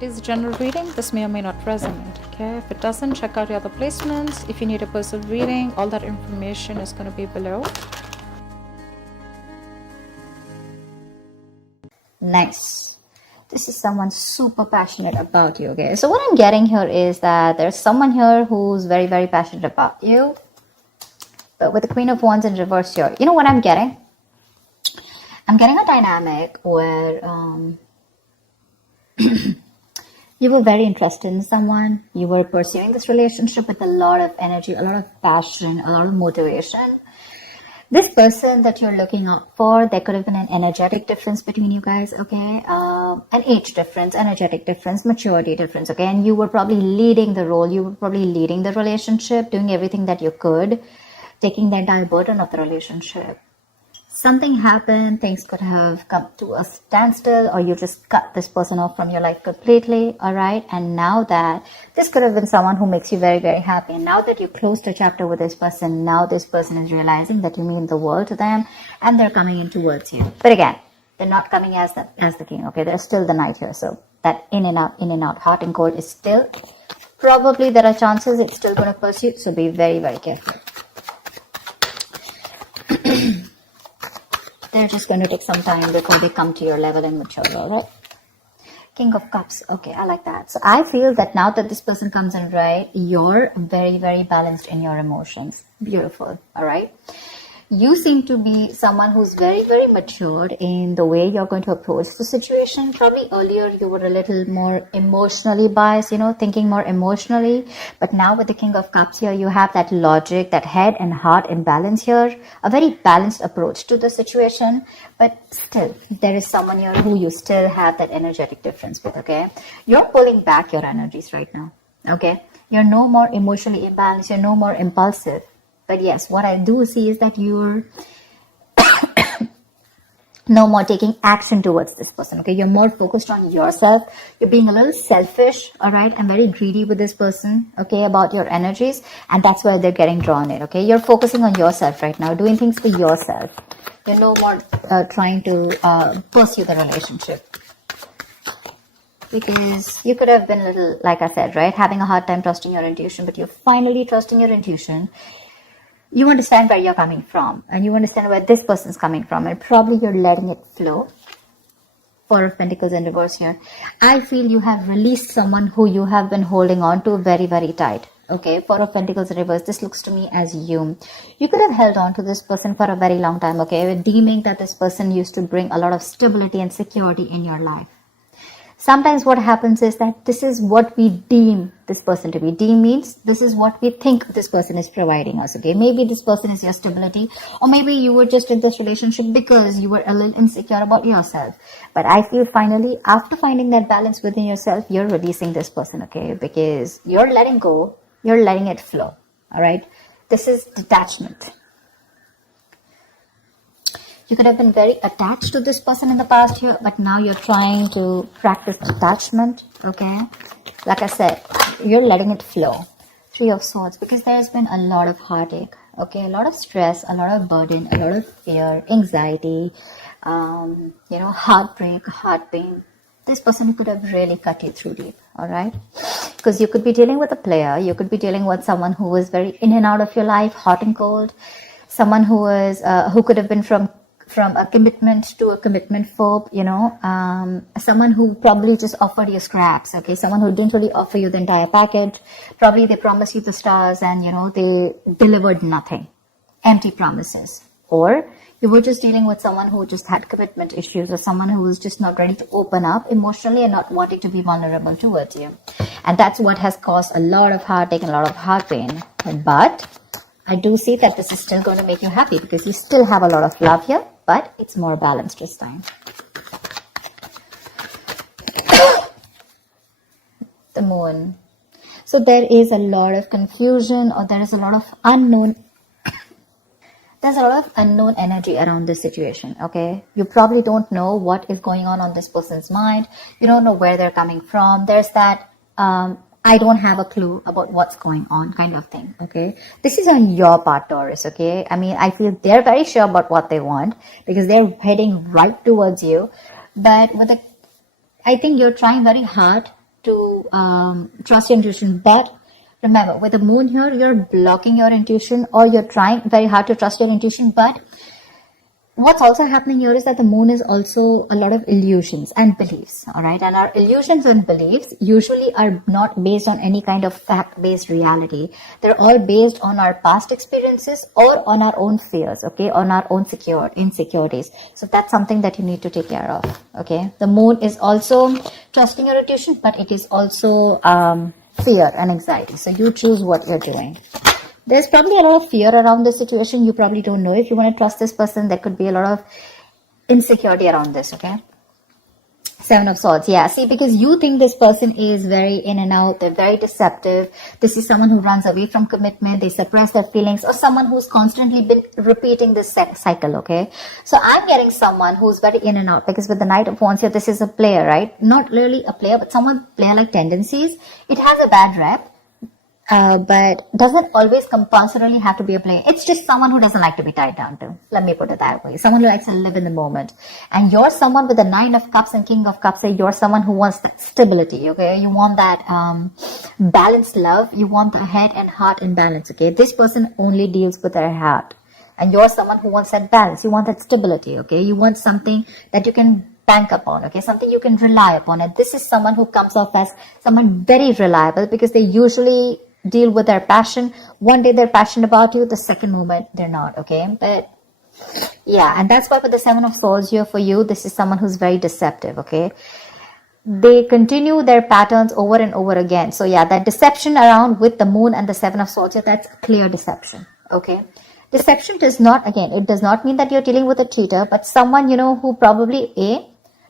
It is a general reading. This may or may not resonate. Okay, if it doesn't, check out your other placements. If you need a personal reading, all that information is going to be below. Nice. This is someone super passionate about you. Okay, so what I'm getting here is that there's someone here who's very, very passionate about you. But with the Queen of Wands in reverse here, you know what I'm getting? I'm getting a dynamic where you were very interested in someone. You were pursuing this relationship with a lot of energy, a lot of passion, a lot of motivation. This person that you're looking out for, there could have been an energetic difference between you guys, okay? An age difference, energetic difference, maturity difference, okay? And you were probably leading the role. You were probably leading the relationship, doing everything that you could, taking the entire burden of the relationship. Something happened, things could have come to a standstill, or you just cut this person off from your life completely, all right? And now that this could have been someone who makes you very, very happy. And now that you closed a chapter with this person, now this person is realizing that you mean the world to them, and they're coming in towards you. But again, they're not coming as the king, okay? There's still the knight here, so that in and out, hot and cold is still, probably there are chances it's still going to pursue, so be very, very careful. They're just going to take some time before they come to your level and mature, all right? King of Cups. Okay, I like that. So I feel that now that this person comes in, right, you're very, very balanced in your emotions. Beautiful, all right? You seem to be someone who's very, very matured in the way you're going to approach the situation. Probably earlier you were a little more emotionally biased, thinking more emotionally. But now with the King of Cups here, you have that logic, that head and heart imbalance here. A very balanced approach to the situation. But still, there is someone here who you still have that energetic difference with, okay? You're pulling back your energies right now, okay? You're no more emotionally imbalanced. You're no more impulsive. But yes, what I do see is that you're no more taking action towards this person, okay? You're more focused on yourself. You're being a little selfish, all right? And very greedy with this person, okay, about your energies. And that's where they're getting drawn in, okay? You're focusing on yourself right now, doing things for yourself. You're no more trying to pursue the relationship. Because you could have been a little, like I said, right? Having a hard time trusting your intuition, but you're finally trusting your intuition. You understand where you're coming from, and you understand where this person's coming from, and probably you're letting it flow. Four of Pentacles in reverse here. I feel you have released someone who you have been holding on to very, very tight. Okay, Four of Pentacles in reverse. This looks to me as you. You could have held on to this person for a very long time, okay, deeming that this person used to bring a lot of stability and security in your life. Sometimes what happens is that this is what we deem this person to be. Deem means this is what we think this person is providing us, okay? Maybe this person is your stability, or maybe you were just in this relationship because you were a little insecure about yourself. But I feel finally, after finding that balance within yourself, you're releasing this person, okay? Because you're letting go, you're letting it flow, all right? This is detachment. You could have been very attached to this person in the past here, but now you're trying to practice detachment, okay? Like I said, you're letting it flow. Three of Swords, because there's been a lot of heartache, okay? A lot of stress, a lot of burden, a lot of fear, anxiety, heartbreak, heart pain. This person could have really cut you through deep, all right? Because you could be dealing with a player. You could be dealing with someone who is very in and out of your life, hot and cold. Someone who could have been from a commitment to a commitment phobe, someone who probably just offered you scraps, okay? Someone who didn't really offer you the entire package. Probably they promised you the stars and, they delivered nothing. Empty promises. Or you were just dealing with someone who just had commitment issues, or someone who was just not ready to open up emotionally and not wanting to be vulnerable towards you. And that's what has caused a lot of heartache and a lot of heart pain. But I do see that this is still going to make you happy because you still have a lot of love here, but it's more balanced this time. The Moon. So there is a lot of confusion, or there is a lot of unknown. There's a lot of unknown energy around this situation, okay? You probably don't know what is going on this person's mind. You don't know where they're coming from. There's that I don't have a clue about what's going on kind of thing, okay? This is on your part, Taurus, okay? I mean, I feel they're very sure about what they want because they're heading right towards you. But I think you're trying very hard to trust your intuition. But remember, with the moon here, you're blocking your intuition, or you're trying very hard to trust your intuition. But what's also happening here is that the moon is also a lot of illusions and beliefs, all right? And our illusions and beliefs usually are not based on any kind of fact-based reality. They're all based on our past experiences or on our own fears, okay? On our own insecurities. So that's something that you need to take care of, okay? The moon is also trusting your intuition, but it is also fear and anxiety. So you choose what you're doing. There's probably a lot of fear around this situation. You probably don't know if you want to trust this person. There could be a lot of insecurity around this, okay? Seven of Swords, yeah. See, because you think this person is very in and out. They're very deceptive. This is someone who runs away from commitment. They suppress their feelings, or someone who's constantly been repeating this cycle, okay? So I'm getting someone who's very in and out, because with the Knight of Wands here, this is a player, right? Not really a player, but someone player-like tendencies. It has a bad rep. But doesn't always compulsorily have to be a player. It's just someone who doesn't like to be tied down to. Let me put it that way. Someone who likes to live in the moment. And you're someone with the 9 of Cups and King of Cups. You're someone who wants that stability, okay? You want that balanced love. You want the head and heart in balance, okay? This person only deals with their heart. And you're someone who wants that balance. You want that stability, okay? You want something that you can bank upon, okay? Something you can rely upon. And this is someone who comes off as someone very reliable, because they usually deal with their passion. One day they're passionate about you, the second moment they're not, okay? But yeah, and that's why with the 7 of Swords here for you, this is someone who's very deceptive, okay? They continue their patterns over and over again. So yeah, that deception around with the moon and the 7 of Swords here, that's clear deception, okay? Deception does not, again, it does not mean that you're dealing with a cheater, but someone, you know, who probably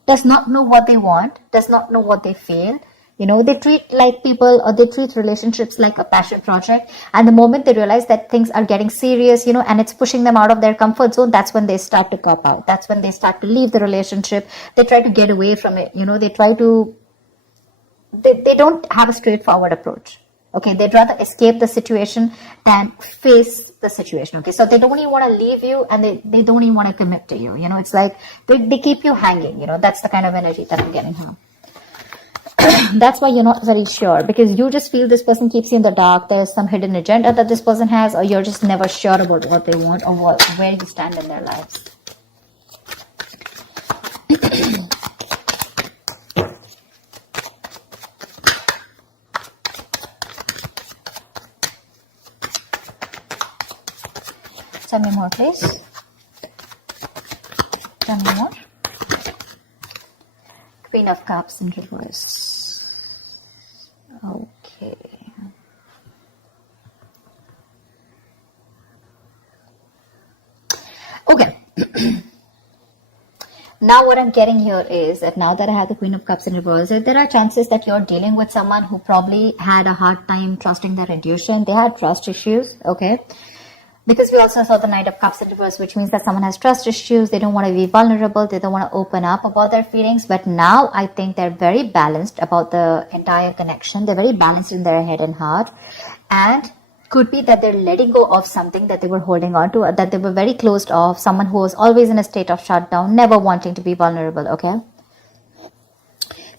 does not know what they want, does not know what they feel. You know, they treat like people, or they treat relationships like a passion project. And the moment they realize that things are getting serious, you know, and it's pushing them out of their comfort zone, that's when they start to cop out. That's when they start to leave the relationship. They try to get away from it. You know, they don't have a straightforward approach. Okay, they'd rather escape the situation than face the situation. Okay, so they don't even want to leave you, and they don't even want to commit to you. You know, it's like they keep you hanging. You know, that's the kind of energy that I'm getting here. That's why you're not very sure, because you just feel this person keeps you in the dark. There's some hidden agenda that this person has, or you're just never sure about what they want, or where you stand in their lives. Tell me more, please. Tell me more. Queen of Cups in reverse. Okay. Okay. Now what I'm getting here is that now that I have the Queen of Cups in reverse, there are chances that you're dealing with someone who probably had a hard time trusting their intuition. They had trust issues, okay? Because we also saw the Knight of Cups in reverse, which means that someone has trust issues. They don't want to be vulnerable. They don't want to open up about their feelings. But now I think they're very balanced about the entire connection. They're very balanced in their head and heart. And could be that they're letting go of something that they were holding on to, or that they were very closed off. Someone who was always in a state of shutdown, never wanting to be vulnerable, okay?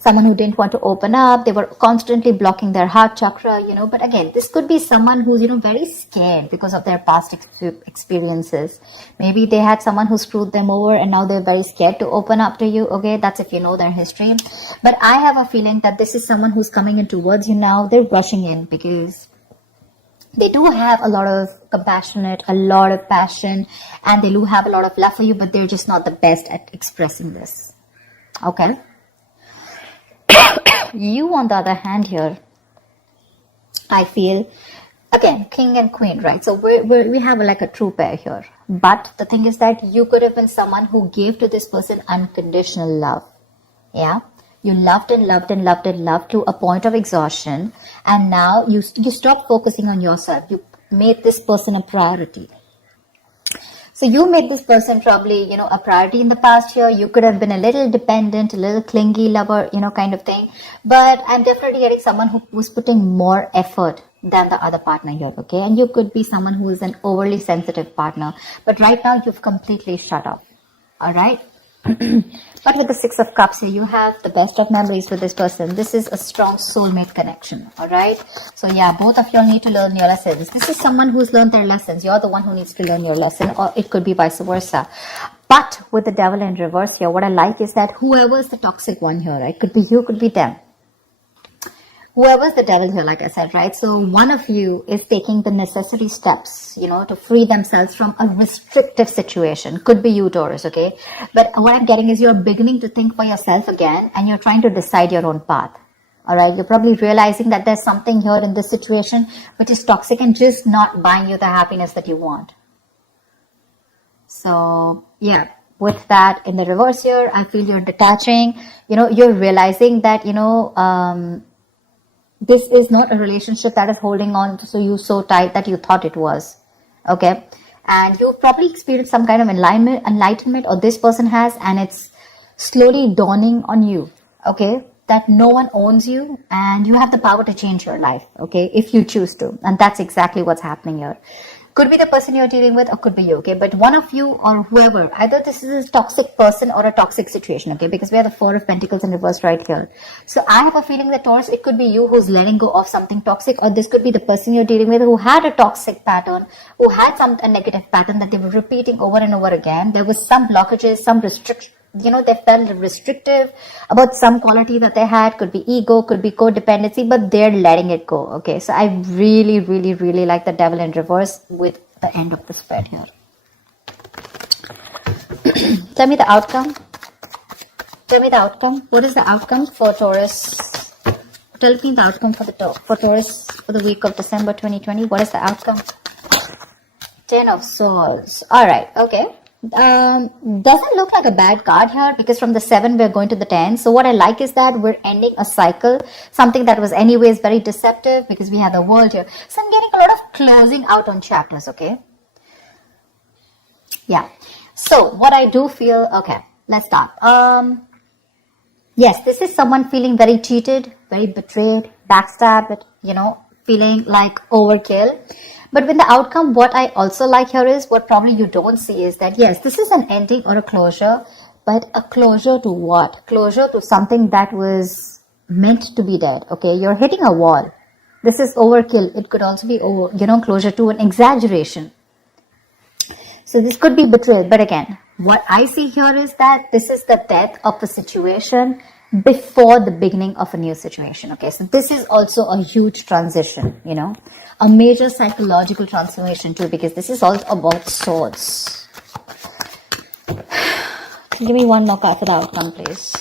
Someone who didn't want to open up. They were constantly blocking their heart chakra, you know. But again, this could be someone who's, you know, very scared because of their past experiences. Maybe they had someone who screwed them over, and now they're very scared to open up to you, okay? That's if you know their history. But I have a feeling that this is someone who's coming in towards you now. They're rushing in because they do have a lot of compassionate, a lot of passion, and they do have a lot of love for you, but they're just not the best at expressing this, okay? You, on the other hand here, I feel, again, King and Queen, right? So we have like a true pair here. But the thing is that you could have been someone who gave to this person unconditional love. Yeah? You loved and loved and loved and loved to a point of exhaustion. And now you stopped focusing on yourself. You made this person a priority. So you made this person probably, you know, a priority in the past year. You could have been a little dependent, a little clingy lover, you know, kind of thing. But I'm definitely getting someone who was putting more effort than the other partner here, okay? And you could be someone who is an overly sensitive partner. But right now, you've completely shut up, all right? But with the Six of Cups here, you have the best of memories with this person. This is a strong soulmate connection, all right? So yeah, both of y'all need to learn your lessons. This is someone who's learned their lessons. You're the one who needs to learn your lesson, or it could be vice versa. But with the Devil in reverse here, what I like is that whoever's the toxic one here, right? Could be you, could be them. Whoever's the devil here, like I said, right? So one of you is taking the necessary steps, to free themselves from a restrictive situation. Could be you, Taurus, okay? But what I'm getting is you're beginning to think for yourself again, and you're trying to decide your own path. All right? You're probably realizing that there's something here in this situation which is toxic and just not buying you the happiness that you want. So, yeah. With that in the reverse here, I feel you're detaching. You're realizing that, this is not a relationship that is holding on to you so tight that you thought it was. Okay? And you've probably experienced some kind of enlightenment, or this person has, and it's slowly dawning on you. Okay? That no one owns you, and you have the power to change your life. Okay? If you choose to. And that's exactly what's happening here. Could be the person you're dealing with, or could be you, okay? But one of you or whoever, either this is a toxic person or a toxic situation, okay? Because we have the Four of Pentacles in reverse right here. So I have a feeling that, Taurus, it could be you who's letting go of something toxic, or this could be the person you're dealing with who had a toxic pattern, who had a negative pattern that they were repeating over and over again. There was some blockages, some restriction. They felt restrictive about some quality that they had. Could be ego, could be codependency, but they're letting it go. Okay, so I really, really, really like the Devil in reverse with the end of the spread here. Tell me the outcome. Tell me the outcome. What is the outcome for Taurus? Tell me the outcome for Taurus for the week of December 2020. What is the outcome? 10 of Swords. All right. Okay. Doesn't look like a bad card here, because from the 7 we're going to the 10. So what I like is that we're ending a cycle, something that was anyways very deceptive, because we have the World here. So I'm getting a lot of closing out on chapters. Okay, yeah. So what I do feel, okay, let's start. Yes, this is someone feeling very cheated, very betrayed, backstabbed, feeling like overkill. But with the outcome, what I also like here is, what probably you don't see is that, yes, this is an ending or a closure, but a closure to what? Closure to something that was meant to be dead, okay? You're hitting a wall. This is overkill. It could also be, closure to an exaggeration. So this could be betrayal. But again, what I see here is that this is the death of a situation before the beginning of a new situation. Okay, so this is also a huge transition, a major psychological transformation too, because this is all about swords. Give me one more card for the outcome, please.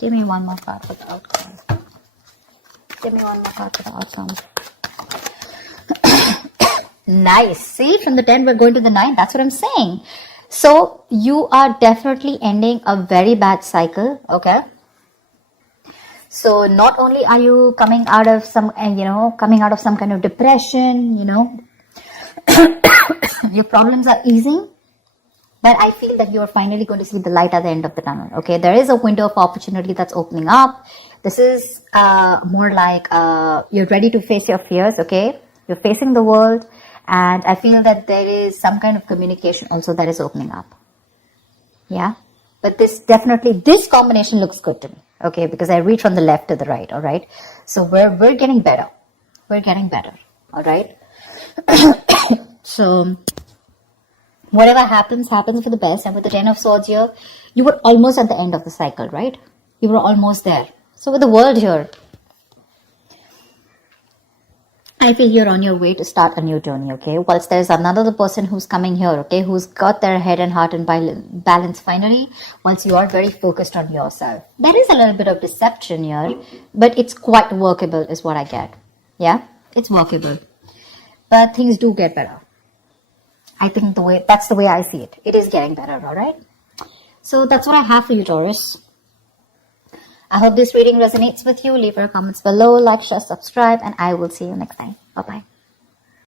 Give me one more card for the outcome. Give me one more card for the outcome. Nice. See, from the 10 we're going to the 9. That's what I'm saying. So you are definitely ending a very bad cycle. Okay. So not only are you coming out of some kind of depression, your problems are easing, but I feel that you're finally going to see the light at the end of the tunnel. Okay. There is a window of opportunity that's opening up. This is more like you're ready to face your fears. Okay. You're facing the world. And I feel that there is some kind of communication also that is opening up. Yeah. But this combination looks good to me. Okay. Because I read from the left to the right. All right. So we're getting better. We're getting better. All right. So whatever happens for the best. And with the 10 of Swords here, you were almost at the end of the cycle, right? You were almost there. So with the World here, I feel you're on your way to start a new journey, okay? Whilst there's another person who's coming here, okay, who's got their head and heart in balance finally, once you are very focused on yourself. There is a little bit of deception here, but it's quite workable is what I get. Yeah, it's workable. But things do get better. I think that's the way I see it. It is getting better, all right? So that's what I have for you, Taurus. I hope this reading resonates with you. Leave your comments below, like, share, subscribe, and I will see you next time. Bye-bye.